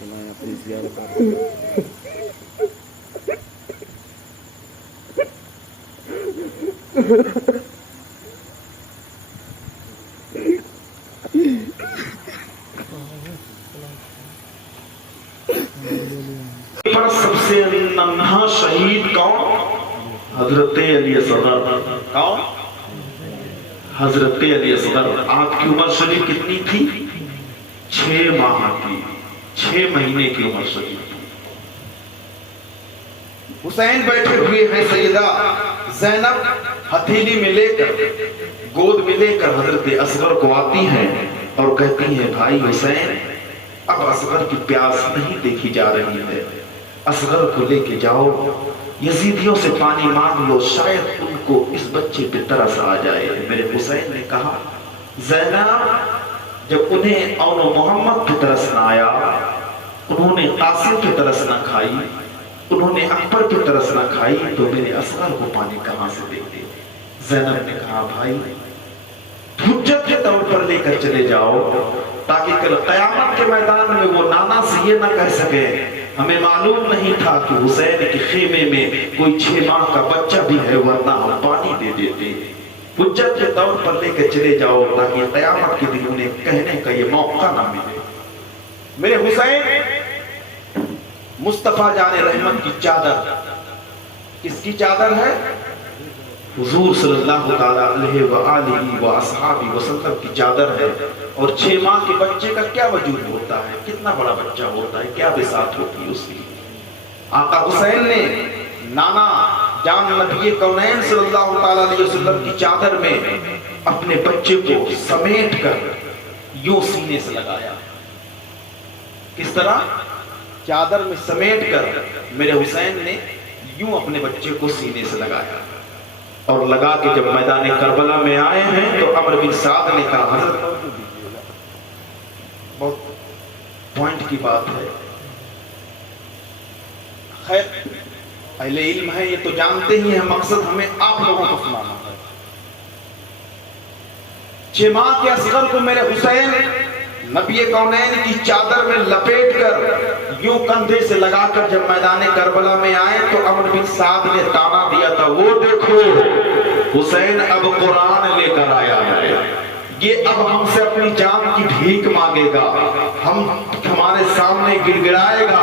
بنائیں اپنی زیارت پر سب سے ننھا شہید کون؟ حضرت علی اصغر. کون؟ حضرت علی اصغر. آپ کی عمر شریف کتنی تھی؟ 6 ماہ کی، 6 مہینے کی عمر شریف تھی. حسین بیٹھے ہوئے ہیں، سیدہ زینب ہتھیلی میں لے کر، گود میں لے کر حضرت اصغر کو آتی ہیں اور کہتی ہیں بھائی حسین اب اصغر کی پیاس نہیں دیکھی جا رہی ہے، اصغر کو لے کے جاؤ، یزیدیوں سے پانی مانگ لو، شاید ان کو اس بچے پہ ترس آ جائے. میرے حسین نے کہا زینب جب انہیں اون و محمد پہ ترس نہ آیا، انہوں نے قاسم پہ ترس نہ کھائی، انہوں نے اکبر پہ ترس نہ کھائی، تو میرے اصغر کو پانی کہاں سے دیتے؟ زینب نے کہا بھائی حجت کے طور پر لے کر چلے جاؤ تاکہ کل قیامت کے میدان میں وہ نانا سے یہ نہ کہہ سکے ہمیں معلوم نہیں تھا کہ حسین کے خیمے میں کوئی 6 ماہ کا بچہ بھی ہے ورنہ ہم پانی دے دیتے. حجت کے طور پر لے کر چلے جاؤ تاکہ قیامت کے دن انہیں کہنے کا یہ موقع نہ ملے. میرے حسین مصطفیٰ جان رحمت کی چادر، کس کی چادر ہے؟ حضور صلی اللہ علیہ وآلہ وآصحابہ وسلم کی چادر ہے. اور 6 ماہ کے بچے کا کیا وجود ہوتا ہے، کتنا بڑا بچہ ہوتا ہے، کیا بساط ہوتی ہے اس کی. آقا حسین نے نانا جان نبی کونین صلی اللہ علیہ وسلم کی چادر میں اپنے بچے کو سمیٹ کر یوں سینے سے لگایا. کس طرح؟ چادر میں سمیٹ کر میرے حسین نے یوں اپنے بچے کو سینے سے لگایا اور لگا کے جب میدان کربلا میں آئے ہیں تو عمرو بن سعد نے کہا حضرت بہت پوائنٹ کی بات ہے. خیر اہل علم ہے یہ تو جانتے ہی ہیں، مقصد ہمیں آپ لوگوں کو سنانا ہے. 6 ماہ کے اصغر کو میرے حسین نبی کونین کی چادر میں لپیٹ کر یوں کندھے سے لگا کر جب میدان کربلا میں آئے تو عمرو بن سعد نے تانا دیا تھا وہ دیکھو حسین اب قرآن لے کر آیا ہے، یہ اب ہم سے اپنی جان کی بھیک مانگے گا، ہمارے سامنے گڑ گڑائے گا،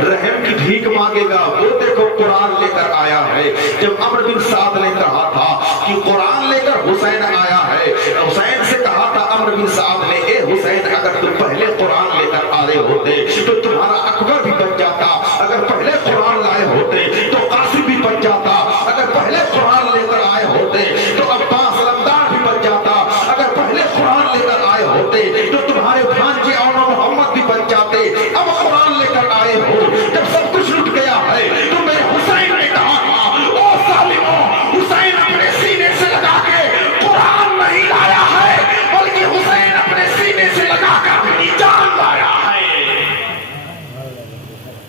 رحم کی بھیک مانگے گا، وہ دیکھو قرآن لے کر آیا ہے. جب عمرو بن سعد نے کہا تھا کہ قرآن لے کر حسین آیا ہے، حسین سے کہا تھا عمرو بن سعد نے اے حسین اگر تم پہلے قرآن لے کر آئے ہوتے تو تمہارا اکبر بھی بچ جاتا، اگر پہلے قرآن لائے ہوتے تو قاسم بھی بچ جاتا، اگر پہلے قرآن لے کر آئے ہوتے تو عباس لمدار بھی بچ جاتا، اگر پہلے قرآن لے کر آئے ہوتے تو تمہارے بھانجے اون و محمد بھی بچ جاتے. اب قرآن لے کر آئے ہو، جب سب کچھ لٹ گیا ہے تو میرے حسین نے کہا تھا او ظالموں، حسین اپنے سینے سے لگا کے قرآن نہیں لایا ہے بلکہ حسین اپنے سینے سے لگا کر اپنی جان لایا ہے.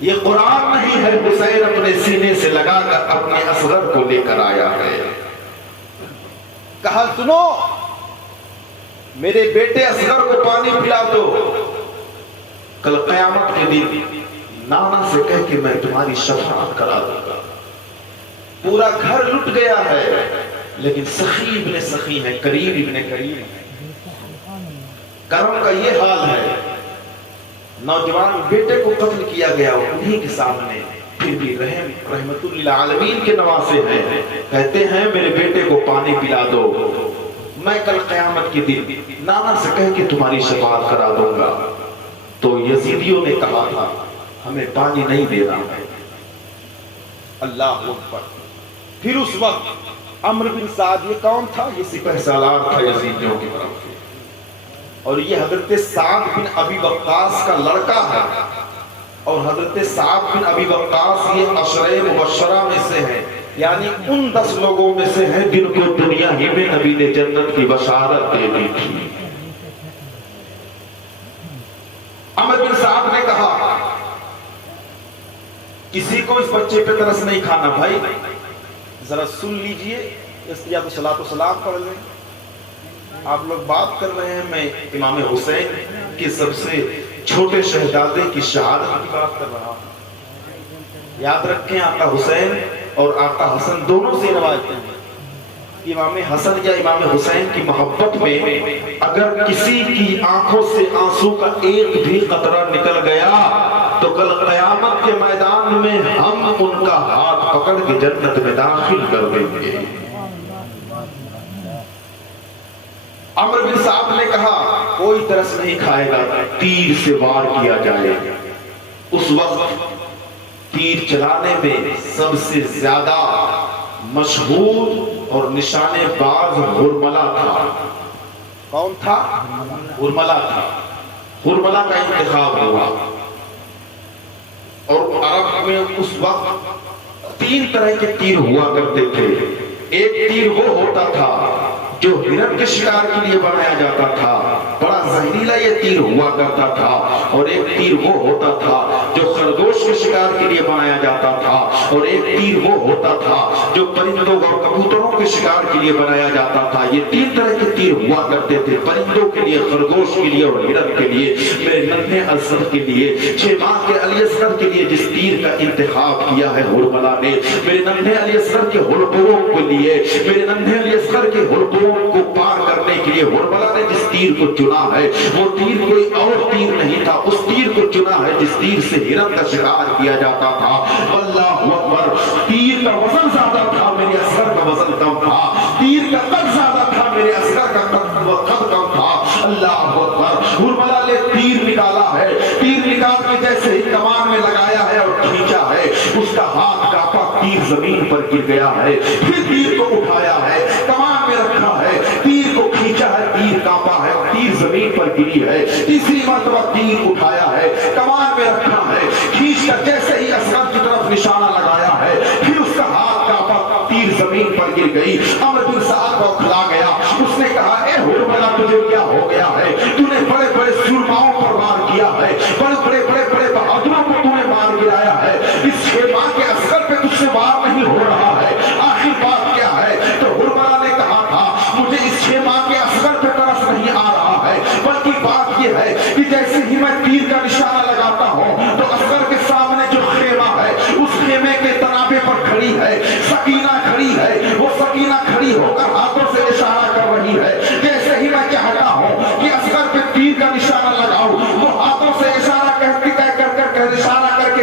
یہ قرآن نہیں ہے، حسین اپنے سینے سے لگا کر اپنے اصغر کو لے کر آیا ہے. کہا سنو میرے بیٹے اصغر کو پانی پلا دو، کل قیامت کے دن نانا سے کہہ کے میں تمہاری شفاعت کرا دوں گا. پورا گھر لٹ گیا ہے لیکن سخی ابن سخی ہے، کریم ابن کریم ہے. کرم کا یہ حال ہے، نوجوان بیٹے کو قتل کیا گیا انہی کے سامنے، پھر بھی رحمت للعالمین کے نواسے ہیں، کہتے ہیں میرے بیٹے کو پانی پلا دو، میں کل قیامت کے دن نانا سے کہہ کے تمہاری شفاعت کرا دوں گا. تو یزیدیوں نے کہا تھا ہمیں پانی نہیں دینا ہے. اللہ اکبر. پھر اس وقت عمرو بن سعد یہ کون تھا؟ یہ سپہ سالار تھا یزیدیوں کی طرف سے، اور یہ حضرت سعد بن ابی وقاص کا لڑکا ہے، اور حضرت سعد بن ابی وقاص یہ عشرہ مبشرہ میں سے ہے، یعنی ان 10 لوگوں میں سے ہیں جن کو دنیا ہی میں نبی نے جنت کی بشارت دے دی تھی. عمرو بن سعد نے کہا کسی کو اس بچے پہ ترس نہیں کھانا، بھائی ذرا سن لیجئے، یا تو صلاۃ و سلام پڑھ لیں. آپ لوگ بات کر رہے ہیں، میں امام حسین کے سب سے چھوٹے شہزادے کی شہادت کی بات کر رہا ہوں۔ یاد رکھیں آقا حسین اور آقا حسن دونوں سے روایتیں ہیں۔ امام حسن یا امام حسین کی محبت میں اگر کسی کی آنکھوں سے آنسو کا ایک بھی قطرہ نکل گیا تو کل قیامت کے میدان میں ہم ان کا ہاتھ پکڑ کے جنت میں داخل کر دیں گے۔ عمرو بن سعد نے کہا کوئی ترس نہیں کھائے گا، تیر سے وار کیا جائے۔ اس وقت تیر چلانے میں سب سے زیادہ مشہور اور نشانے باز ہرملہ تھا۔ کون تھا؟ ہرملہ تھا۔ ہرملہ کا انتخاب ہوا، اور عرب میں اس وقت 3 طرح کے تیر ہوا کرتے تھے۔ ایک تیر وہ ہوتا تھا جو ہرن کے شکار کے لیے بنایا جاتا تھا، بڑا زہریلا یہ تیر ہوا کرتا تھا، اور ایک تیر وہ ہوتا تھا جو خرگوش کے شکار کے لیے بنایا جاتا تھا، اور ایک تیر وہ ہوتا تھا جو پرندوں اور کبوتروں کے شکار کے لیے بنایا جاتا تھا۔ یہ 3 طرح کے تیر ہوا کرتے تھے، پرندوں کے لیے، خرگوش کے لیے اور ہرن کے لیے۔ میرے ننھے اصغر کے لیے، 6 ماہ کے علی اصغر کے لیے جس تیر کا انتخاب کیا ہے ہرملہ نے، میرے ننھے علی اصغر کے حلقوں کے لیے، میرے ننھے علی اصغر کے حلقوں کو پار کرنے کے لیے ہرملہ نے جس تیر کو چنا ہے وہ تیر کوئی اور تیر نہیں تھا، اس تیر کو چنا ہے جس تیر سے ہرن کا شکار کیا جاتا تھا۔ اللہ اکبر! تیر کا وزن زیادہ تھا، میرے اصغر کا وزن کم تھا۔ تیر کا قد زیادہ تھا، میرے اصغر کا قد کم تھا۔ اللہ اکبر! ہرملہ نے تیر نکالا ہے، تیر نکال کے جیسے ہی کمان میں لگایا ہے اور کھینچا ہے، اس کا ہاتھ کانپا، تیر زمین پر گر گیا ہے۔ پھر تیر کو اٹھایا ہے، کمان میں رکھا ہے، تیر کو کھینچا ہے، تیر کانپا ہے، تیر زمین پر گری ہے۔ تیسری مرتبہ تیر اٹھایا ہے، کمان میں رکھا ہے، کھینچ کر جیسے ہی اصغر کی طرف نشانہ لگایا ہے، پھر اس کا ہاتھ کانپا، تیر زمین پر گر گئی۔ عمرو بن سعد کو کھلا گیا، اس نے کہا اے ہرملہ تجھے کیا ہو گیا ہے؟ تو نے بڑے بڑے سرماؤں پر وار کیا ہے، بڑے بہادروں کو تو نے مار گرایا ہے، اس 6 ماہ کے اصغر پہ تجھ سے وار نہیں ہو رہا ہے، آخر بات کیا ہے؟ تو ہرملہ نے کہا تھا مجھے اس 6 ماہ کے اصغر پہ ترس نہیں آ رہا ہے، بلکہ بات یہ ہے کہ جیسے ہی میں تیر کا نشانہ لگاتا ہوں تو اصغر کے سامنے جو خیمہ ہے اس خیمے کے تنابے پر کھڑی ہے سکینہ کھڑی ہے، وہ سکینہ کھڑی ہو کر ہاتھوں سے اشارہ کر رہی ہے۔ جیسے ہی میں چاہتا ہوں کہ اصغر پہ تیر کا نشانہ لگاؤں، وہ ہاتھوں سے اشارہ کر کے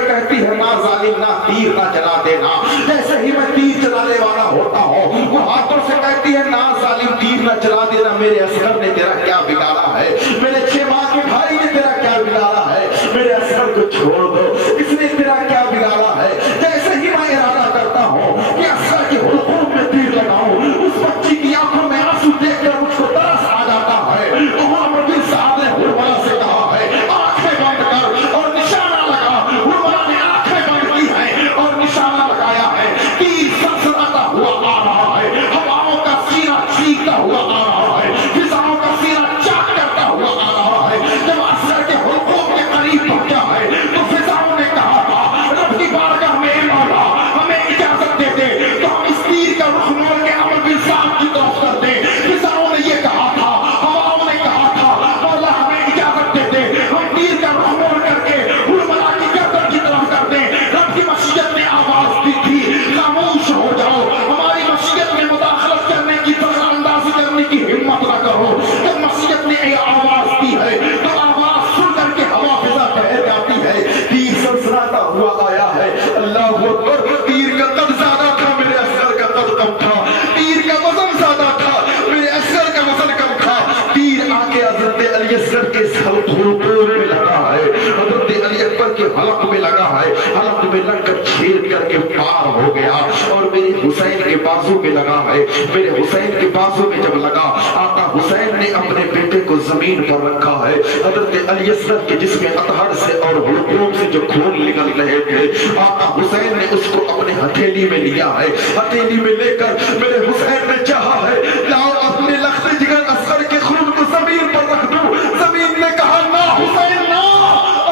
کہتی ہے نا ظالم، نہ تیر نہ چلا دینا۔ جیسے ہی میں تیر چلانے والا ہوتا ہوں وہ ہاتھوں سے کہتی ہے نا ظالم، تیر نہ چلا دینا۔ میرے اصغر نے تیرا کیا بگاڑا ہے؟ میرے 6 ماہ کے بھائی نے تیرا کیا بگاڑا ہے؟ میرے اصغر کو چھوڑ دو، اس نے تیرا کیا بگاڑا ہے؟ جیسے ہی میں ارادہ کرتا ہوں کہ اصغر کے حلقوم میں تیر لگاؤں، اس بچی کی آنکھوں میں آنسو دیکھ کر مجھ کو ترس آ جاتا ہے۔ تو عمرو بن سعد نے ہرملہ سے کہا ہے آنکھیں بند کر اور نشانہ لگا۔ ہرملہ نے آنکھیں بند کی ہیں اور نشانہ لگایا ہے، تیر سنسناتا ہوا آ رہا ہے، ہواؤں کا سینہ چیختا ہوا آ رہا ہے، فضاؤں کا سینہ چاک کرتا ہوا آ رہا ہے۔ جب اصغر کے حلقوم کے قریب پہنچا ہے تو فضاؤں نے کہا تھا رب کی بارگاہ میں اے مولا ہمیں اجازت دے دے تو ہم اس تیر کا رخ موڑ کے عمرو بن سعد کی طرف کر دیں۔ فضاؤں نے یہ کہا تھا، ہواؤں نے کہا تھا مولا ہمیں اجازت دے دے ہم تیر کا رخ موڑ کر کے ہرملہ کی گردن کی طرف کر دیں۔ رب کی مشیت نے آواز دی تھی خاموش ہو جاؤ، ہماری مشیت میں مداخلت کرنے کی، دخل اندازی کرنے کی ہمت نہ کرو۔ جب مشیت نے یہ آواز دی ہے تو آواز سن کر کے ہوا فضا ٹھہر جاتی ہے، تیر سنسناتا ہوا آیا ہے۔ اللہ اکبر! تیر کا قد زیادہ تھا، میرے اصغر کا قد کم تھا، تیر کا وزن زیادہ تھا، میرے اصغر کا وزن کم تھا۔ تیر آ کے حضرت علی اصغر کے حلقوں میں لگا ہے، حضرت علی اکبر کے حلق میں لگا ہے، حلق میں لگ کر چھید کر کے پار ہو گیا اور میرے حسین کے بازو میں لگا ہے۔ میرے حسین کے بازو میں جب لگا، آقا حسین نے اپنے بیٹے کو زمین پر رکھا ہے۔ حضرت علی اصغر کے جسم اطہر سے اور حلقوں سے جو خون نکل رہے تھے، آقا حسین نے اس کو اپنے ہتھیلی میں لیا ہے۔ ہتھیلی میں لے کر میرے حسین نے چاہا ہے لاؤ اپنے لخت جگر اصغر کے خون کو زمین پر رکھ دوں۔ زمین نے کہا نہ حسین نہ،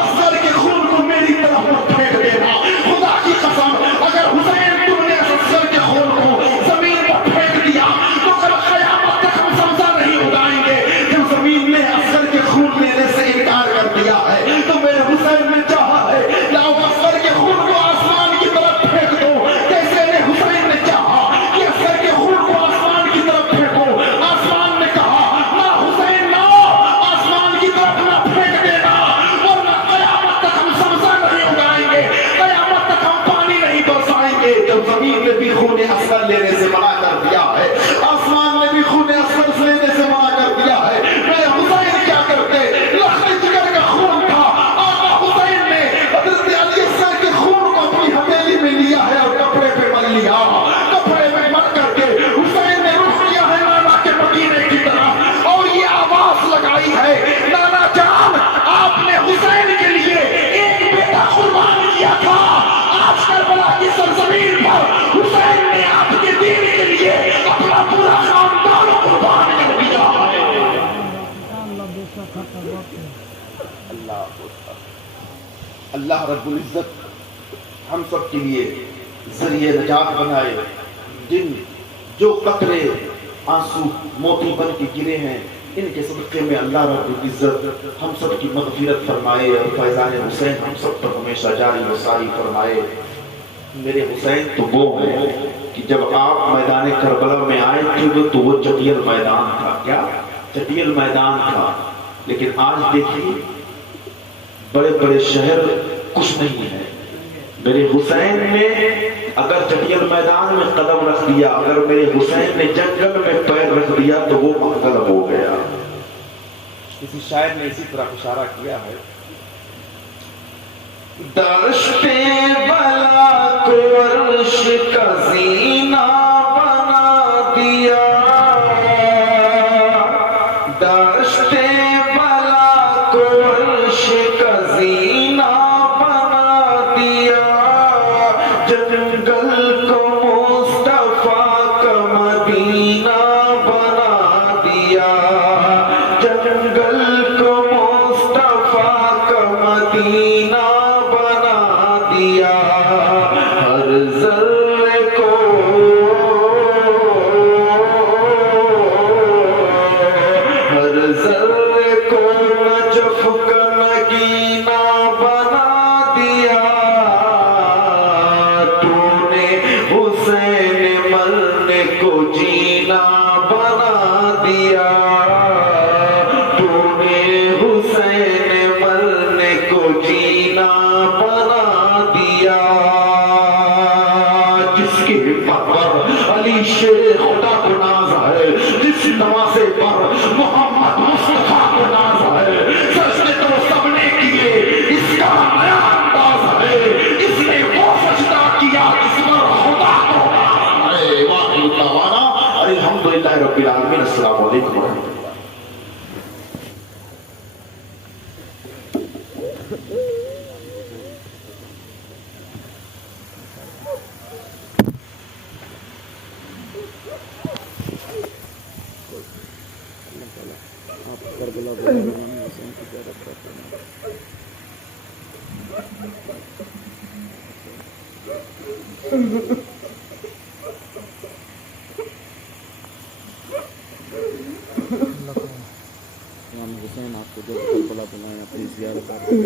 اصغر کے خون کو میری طرف مت پھینک دینا۔ خدا کی قسم اگر حسین تم نے اصغر کے خون کو زمین پر پھینک دیا تو کل قیامت تک ہم سمجھا نہیں اگائیں گے۔ جب زمین نے اصغر کے خون لینے سے انکار کر دیا ہے لینے سے منع کر دیا ہے، آسمان نے بھی خون اسود لینے سے منع کر دیا ہے۔ میرے حسین کیا کرتے؟ لخت جگر کا خون تھا، آقا حسین نے حضرت علی السلام کے خون کو اپنی ہتھیلی میں لیا ہے اور کپڑے پہ مل لیا، کپڑے میں مل کر کے حسین نے رخ کیا ہے نانا کے مدینے کی طرف اور یہ آواز لگائی ہے، نانا جان آپ نے حسین کے لیے ایک بیٹا قربان کیا تھا، آج کربلا کی سرزمین پر حسین نے آپ کے دین کے لیے اپنا پورا خاندان قربان کر دیا ہے۔ اللہ رب العزت ہم سب کے لیے ذریعہ نجات بنائے، جن جو قطرے آنسو موتی بن کے گرے ہیں ان کے صدقے میں اللہ رب العزت ہم سب کی مغفرت فرمائے اور فیضان حسین ہم سب پر ہمیشہ جاری و ساری فرمائے۔ میرے حسین تو وہ ہیں کہ جب آپ میدان کربلا میں آئے تھے تو وہ چٹیل میدان تھا، کیا چٹیل میدان تھا، لیکن آج دیکھیے بڑے بڑے شہر کچھ نہیں ہے۔ میرے حسین نے اگر چٹیل میدان میں قدم رکھ دیا، اگر میرے حسین نے جنگل میں پیر رکھ دیا تو وہ منقلب ہو گیا۔ کسی شاعر نے اسی طرح اشارہ کیا ہے، دشت بلا کو عرش کا زینہ بنا دیا، دشت بلا کو عرش کا زینہ بنا دیا، جنگل کو مصطفیٰ کا مدینہ بنا دیا، جنگل کو مصطفیٰ کا مدینہ بنا دیا، ہر ذرے کو ہر ذرے کو نجف کا نگینہ بنا دیا، تو نے حسین مرنے کو جینا بنا دیا، تو نے حسین مرنے کو جینا بنا دیا، جس کی ہمت پر علی شیر خدا کو ناز ہے، جس نوازے پر محمد مصطفیٰ کو ناز ہے، سجدے تو سب نے کیے اس کا نیا انداز ہے، اس نے وہ سجدہ کیا جس پر خدا کو ناز ہے۔ واقعی دعوانا الحمدللہ رب العالمین۔ السلام علیکم ورحمۃ اللہ۔ کربلا حسین کی زیارت کرتے ہیں۔ امام حسین آپ کو جو کربلا بلائیں اپنی زیارت کرتے ہیں۔